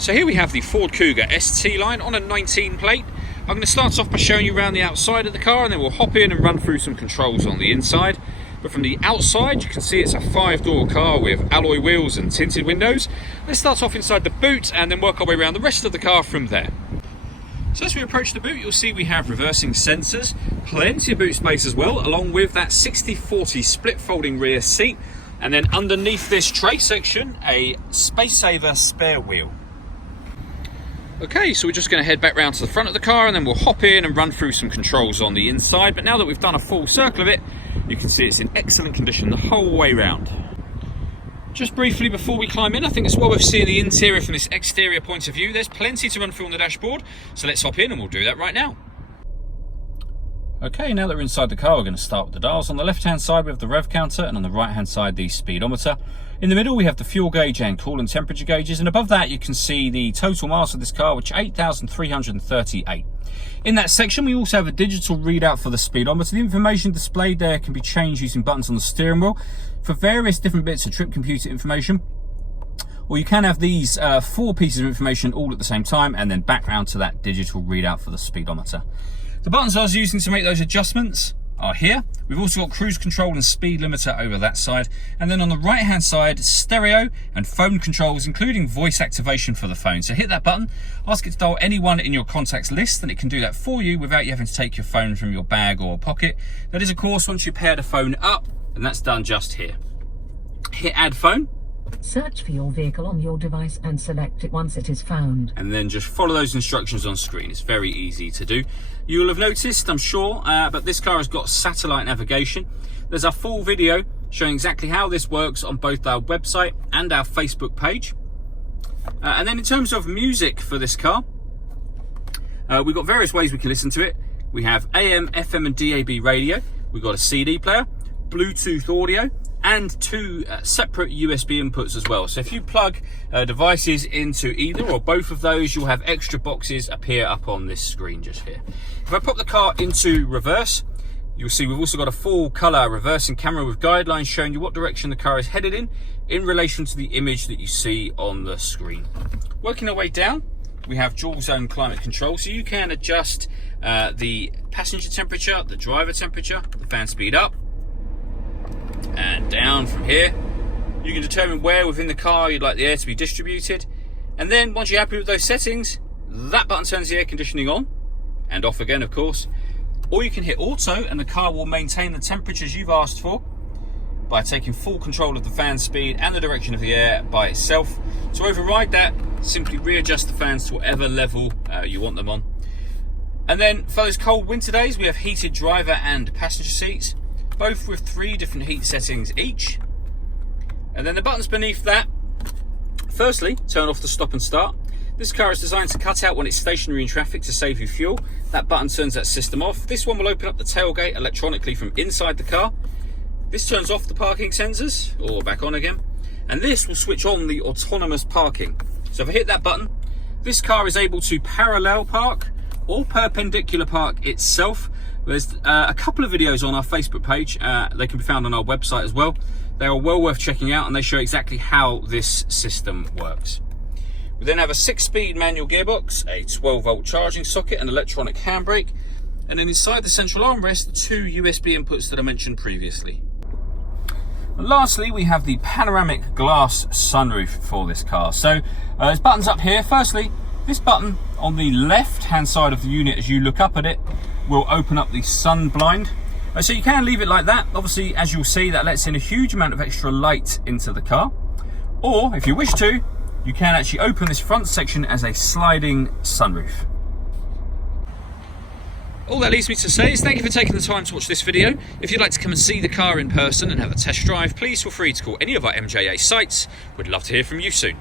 So here we have the Ford Kuga ST line on a 19 plate. I'm going to start off by showing you around the outside of the car, and then we'll hop in and run through some controls on the inside. But from the outside, you can see it's a 5-door car with alloy wheels and tinted windows. Let's start off inside the boot and then work our way around the rest of the car from there. So as we approach the boot, you'll see we have reversing sensors, plenty of boot space as well, along with that 60/40 split folding rear seat. And then underneath this tray section, a space saver spare wheel. Okay, so we're just going to head back round to the front of the car and then we'll hop in and run through some controls on the inside. But now that we've done a full circle of it, you can see it's in excellent condition the whole way round. Just briefly before we climb in, I think it's well worth seeing the interior from this exterior point of view. There's plenty to run through on the dashboard, so let's hop in and we'll do that right now. Okay, now that we're inside the car, we're going to start with the dials. On the left-hand side, we have the rev counter, and on the right-hand side, the speedometer. In the middle, we have the fuel gauge and coolant temperature gauges, and above that, you can see the total miles of this car, which are 8,338. In that section, we also have a digital readout for the speedometer. The information displayed there can be changed using buttons on the steering wheel for various different bits of trip computer information. Or you can have these 4 pieces of information all at the same time, and then back round to that digital readout for the speedometer. The buttons I was using to make those adjustments are here. We've also got cruise control and speed limiter over that side. And then on the right hand side, stereo and phone controls, including voice activation for the phone. So hit that button, ask it to dial anyone in your contacts list, and it can do that for you without you having to take your phone from your bag or pocket. That is, of course, once you pair the phone up, and that's done just here. Hit add phone. Search for your vehicle on your device and select it once it is found. And then just follow those instructions on screen. It's very easy to do. You'll have noticed, I'm sure, but this car has got satellite navigation. There's a full video showing exactly how this works on both our website and our Facebook page. And then in terms of music for this car, we've got various ways we can listen to it. We have AM, FM and DAB radio. We've got a CD player, Bluetooth audio, and 2 separate USB inputs as well. So if you plug devices into either or both of those, you'll have extra boxes appear up on this screen just here. If I pop the car into reverse, you'll see we've also got a full color reversing camera with guidelines showing you what direction the car is headed in relation to the image that you see on the screen. Working our way down, we have dual zone climate control, so you can adjust the passenger temperature, the driver temperature, the fan speed up and down from here. You can determine where within the car you'd like the air to be distributed, and then once you're happy with those settings, that button turns the air conditioning on and off again, of course. Or you can hit auto and the car will maintain the temperatures you've asked for by taking full control of the fan speed and the direction of the air by itself. To override that, simply readjust the fans to whatever level you want them on. And then for those cold winter days, we have heated driver and passenger seats, both with 3 different heat settings each. And then the buttons beneath that, firstly, turn off the stop and start. This car is designed to cut out when it's stationary in traffic to save you fuel. That button turns that system off. This one will open up the tailgate electronically from inside the car. This turns off the parking sensors, or back on again. And this will switch on the autonomous parking. So if I hit that button, this car is able to parallel park or perpendicular park itself. There's a couple of videos on our Facebook page. They can be found on our website as well. They are well worth checking out, and they show exactly how this system works. We then have a 6-speed manual gearbox, a 12-volt charging socket, an electronic handbrake, and then inside the central armrest, the 2 USB inputs that I mentioned previously. And lastly, we have the panoramic glass sunroof for this car. So there's buttons up here. Firstly, this button on the left-hand side of the unit, as you look up at it, will open up the sun blind. So you can leave it like that. Obviously, as you'll see, that lets in a huge amount of extra light into the car. Or, if you wish to, you can actually open this front section as a sliding sunroof. All that leaves me to say is thank you for taking the time to watch this video. If you'd like to come and see the car in person and have a test drive, please feel free to call any of our MJA sites. We'd love to hear from you soon.